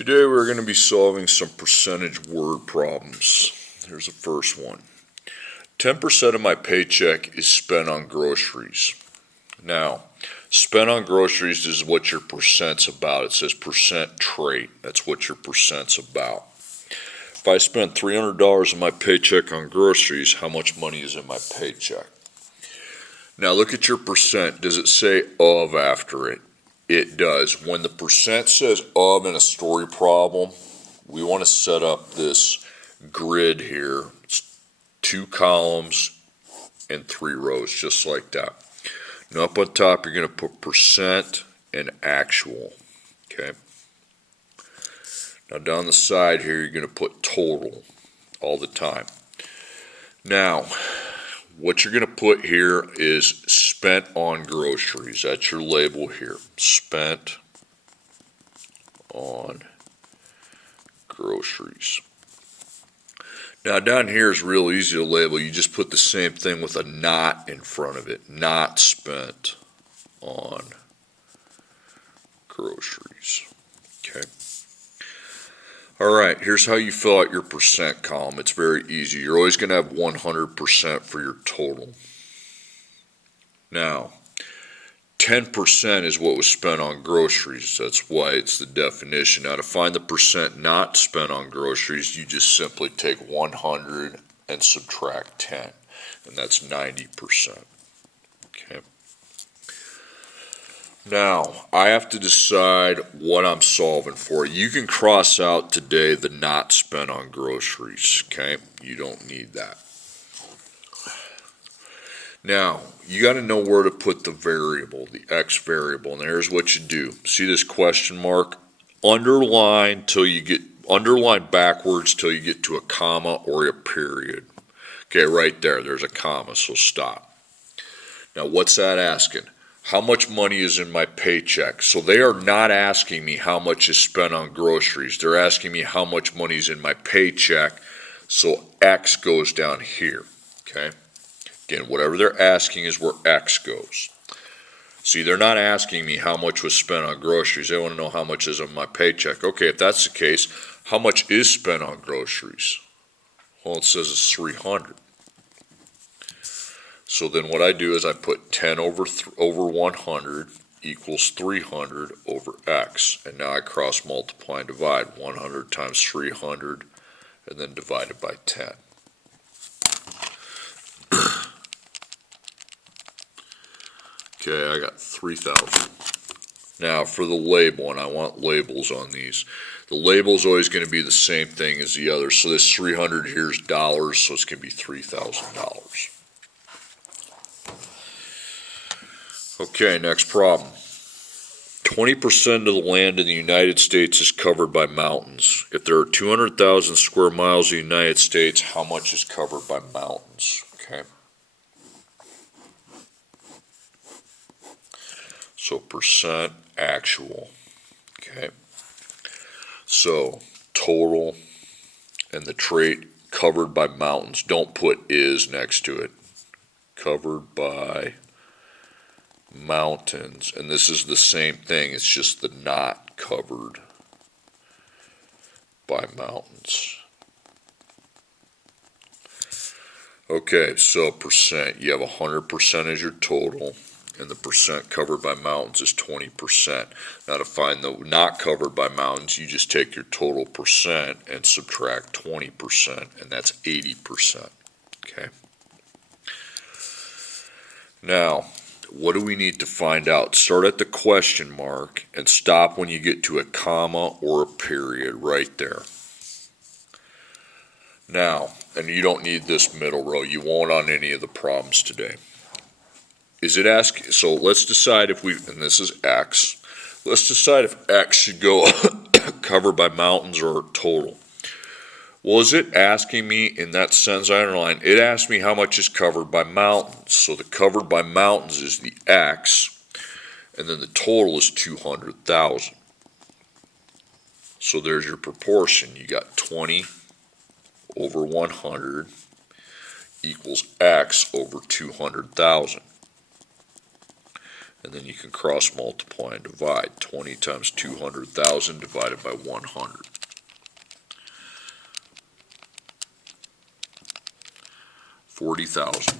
Today we're going to be solving some percentage word problems. Here's the first one. 10% of my paycheck is spent on groceries. Now, spent on groceries is what your percent's about. It says percent trait. That's what your percent's about. If I spend $300 of my paycheck on groceries, how much money is in my paycheck? Now look at your percent. Does it say of after it? It does. When the percent says of in a story problem, we want to set up this grid here. It's 2 columns and 3 rows, just like that. Now up on top, you're going to put percent and actual. Okay. Now down the side here, you're going to put total all the time. Now, what you're going to put here is spent on groceries. That's your label here. Spent on groceries. Now down here is real easy to label. You just put the same thing with a not in front of it. Not spent on groceries. Okay. Alright, here's how you fill out your percent column. It's very easy. You're always going to have 100% for your total. Now, 10% is what was spent on groceries. That's why it's the definition. Now, to find the percent not spent on groceries, you just simply take 100 and subtract 10. And that's 90%. Okay. Now, I have to decide what I'm solving for. You can cross out today the not spent on groceries, okay? You don't need that. Now, you got to know where to put the variable, the x variable, and here's what you do. See this question mark? Underline backwards till you get to a comma or a period. Okay, right there, there's a comma, so stop. Now, what's that asking? How much money is in my paycheck? So they are not asking me how much is spent on groceries. They're asking me how much money is in my paycheck. So X goes down here. Okay. Again, whatever they're asking is where X goes. See, they're not asking me how much was spent on groceries. They want to know how much is in my paycheck. Okay, if that's the case, how much is spent on groceries? Well, it says it's 300. So then what I do is I put 10 over 100 equals 300 over x. And now I cross multiply and divide. 100 times 300 and then divide it by 10. Okay, I got 3,000. Now for the label, and I want labels on these. The label is always going to be the same thing as the other. So this 300 here is dollars, so it's going to be $3,000. Okay, next problem. 20% of the land in the United States is covered by mountains. If there are 200,000 square miles of the United States, how much is covered by mountains? Okay. So percent actual. Okay. So total and the trait covered by mountains. Don't put is next to it. Covered by mountains, and this is the same thing, it's just the not covered by mountains. Okay, so percent, you have 100% as your total, and the percent covered by mountains is 20%. Now to find the not covered by mountains, you just take your total percent and subtract 20%, and that's 80%. Okay. Now, what do we need to find out? Start at the question mark and stop when you get to a comma or a period right there. Now, and you don't need this middle row. You won't on any of the problems today. Is it asking? So let's decide if we, and this is X. Let's decide if X should go covered by mountains or total. Well, is it asking me in that sentence I underlined? It asked me how much is covered by mountains. So the covered by mountains is the X, and then the total is 200,000. So there's your proportion. You got 20 over 100 equals X over 200,000. And then you can cross multiply and divide. 20 times 200,000 divided by 100. 40,000.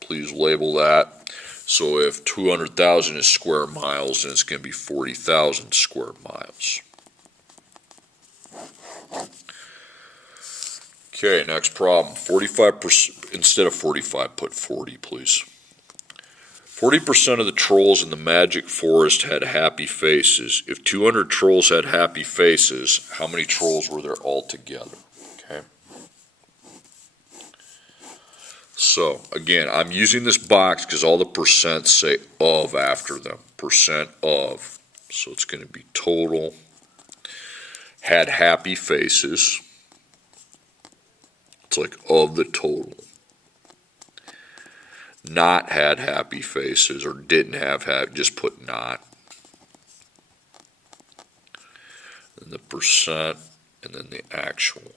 Please label that. So if 200,000 is square miles, then it's going to be 40,000 square miles. Okay, next problem. 45%, instead of 45, put 40, please. 40% of the trolls in the magic forest had happy faces. If 200 trolls had happy faces, how many trolls were there altogether? Okay. So, again, I'm using this box because all the percents say of after them. Percent of. So it's going to be total. Had happy faces. It's like of the total. Not had happy faces, or didn't have just put not. And the percent, and then the actual.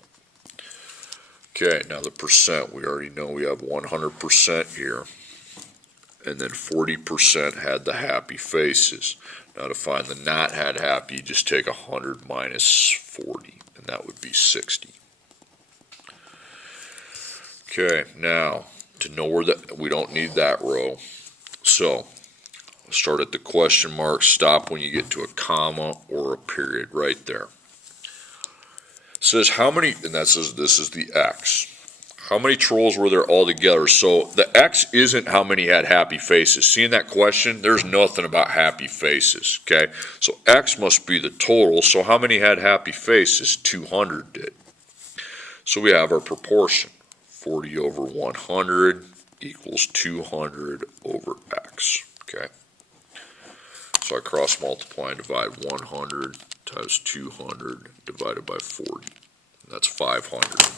Okay, now the percent, we already know we have 100% here. And then 40% had the happy faces. Now to find the not had happy, you just take 100 minus 40, and that would be 60. Okay, now to know where that, we don't need that row. So start at the question mark, stop when you get to a comma or a period right there. It says how many, and that says this is the X. How many trolls were there altogether? So the X isn't how many had happy faces. See in that question, there's nothing about happy faces, okay? So X must be the total, so how many had happy faces? 200 did. So we have our proportion. 40 over 100 equals 200 over X, okay? So I cross multiply and divide 100 times 200 divided by 40. That's 500.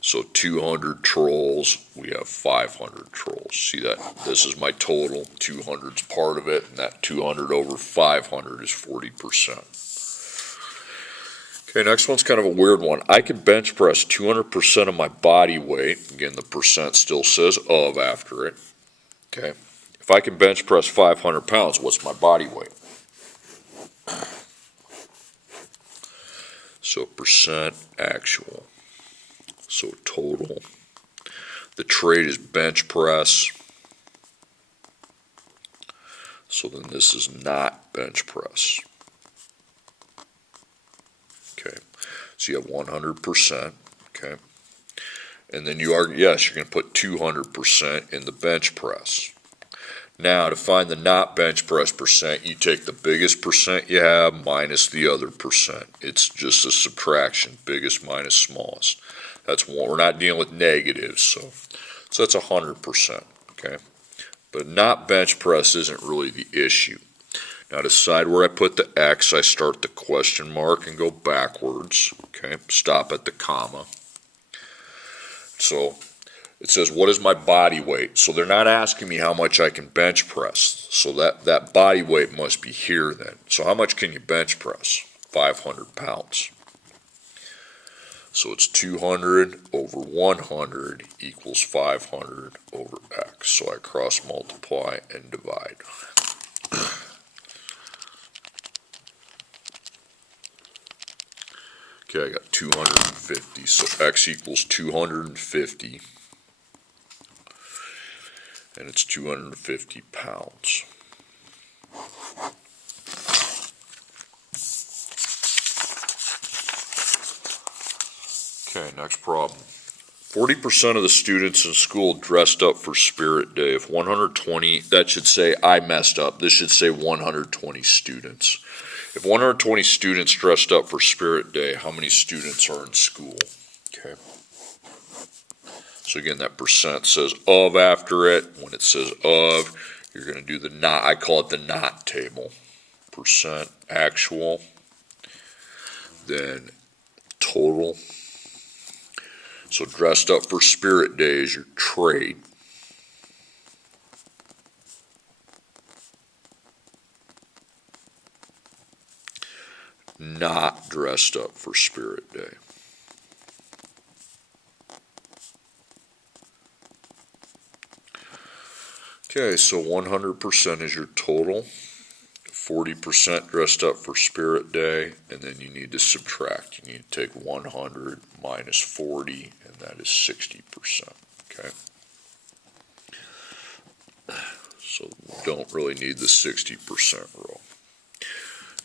So 200 trolls, we have 500 trolls. See that? This is my total. 200 is part of it, and that 200 over 500 is 40%. Okay, next one's kind of a weird one. I can bench press 200% of my body weight. Again, the percent still says of after it. Okay. If I can bench press 500 pounds, what's my body weight? So percent actual. So total. The trade is bench press. So then this is not bench press. Okay. So you have 100%. Okay. And then you are, yes, you're going to put 200% in the bench press. Now, to find the not bench press percent, you take the biggest percent you have minus the other percent. It's just a subtraction, biggest minus smallest. That's one. We're not dealing with negatives, so that's 100%, okay? But not bench press isn't really the issue. Now, to decide where I put the X, I start the question mark and go backwards, okay? Stop at the comma. So it says, what is my body weight? So they're not asking me how much I can bench press. So that body weight must be here then. So how much can you bench press? 500 pounds. So it's 200 over 100 equals 500 over X. So I cross multiply and divide. Okay, I got 250. So X equals 250. And it's 250 pounds. Okay, next problem. 40% of the students in school dressed up for Spirit Day. If 120, that should say, I messed up. This should say 120 students. If 120 students dressed up for Spirit Day, how many students are in school? Okay. So again, that percent says of after it. When it says of, you're going to do the not. I call it the not table. Percent actual, then total. So dressed up for Spirit Day is your trade. Not dressed up for Spirit Day. Okay, so 100% is your total. 40% dressed up for Spirit Day, and then you need to subtract. You need to take 100 minus 40, and that is 60%. Okay? So we don't really need the 60% rule.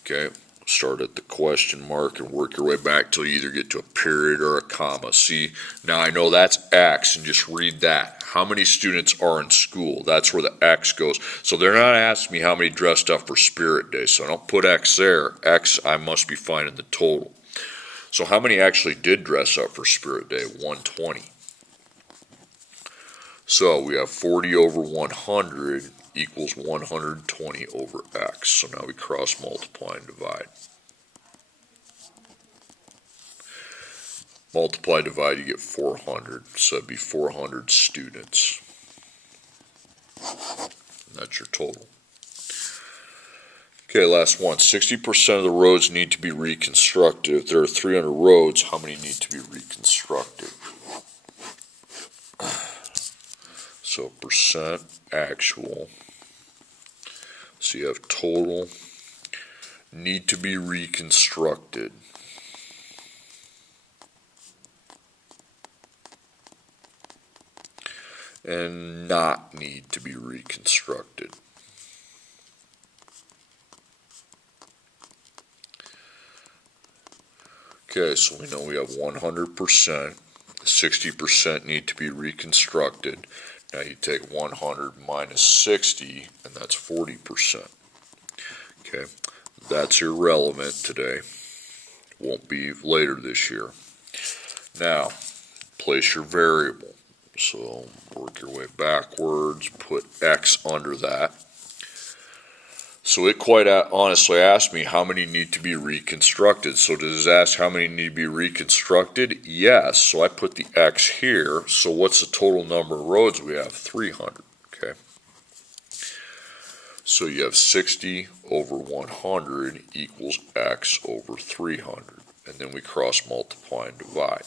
Okay? Start at the question mark and work your way back till you either get to a period or a comma. See, now I know that's X, and just read that. How many students are in school? That's where the X goes. So they're not asking me how many dressed up for Spirit Day, so I don't put X there. X, I must be finding the total. So how many actually did dress up for Spirit Day? 120. So we have 40 over 100 equals 120 over X. So now we cross multiply and divide. Multiply, divide, you get 400. So that'd be 400 students. And that's your total. Okay, last one. 60% of the roads need to be reconstructed. If there are 300 roads, how many need to be reconstructed? So percent actual. So you have total need to be reconstructed. And not need to be reconstructed. Okay, so we know we have 100%, 60% need to be reconstructed. Now you take 100 minus 60, and that's 40%. Okay, that's irrelevant today. Won't be later this year. Now, place your variable. So work your way backwards, put X under that. So it quite honestly asked me how many need to be reconstructed. So does it ask how many need to be reconstructed? Yes. So I put the X here. So what's the total number of roads we have? 300. Okay. So you have 60 over 100 equals X over 300. And then we cross multiply and divide.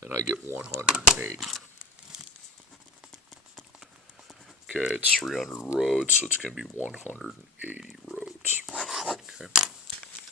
And I get 180. Okay, it's 300 roads, so it's going to be 180 roads.